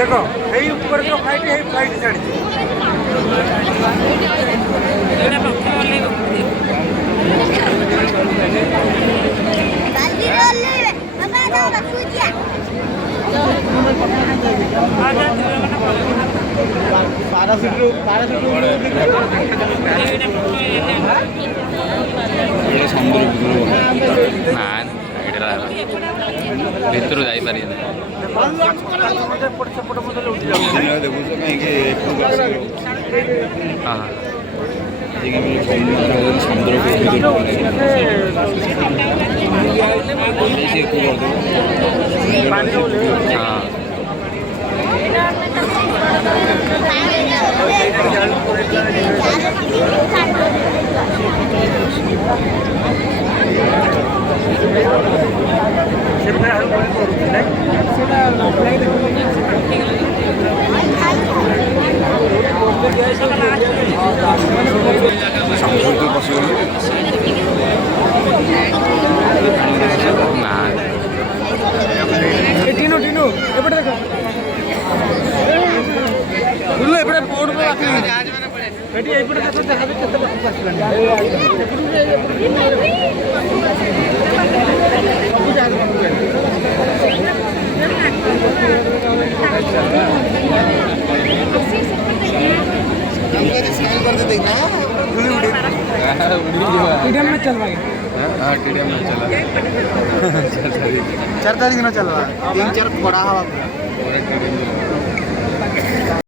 देख यही ऊपर जो फ्लाइट है फ्लाइट चढ़ी ଭିତରୁ ଯାଇପାରିବେ टीनू टीनू एपटे देखो बुल्लू एपटे बोर्ड पे रखी बेटी एपटे देखो देखा भी केते बात आसलानी सब जा टीडीएम में चलवा हाँ टीडीएम में चला 4 तारीख में चलवा 3-4 बड़ा हवा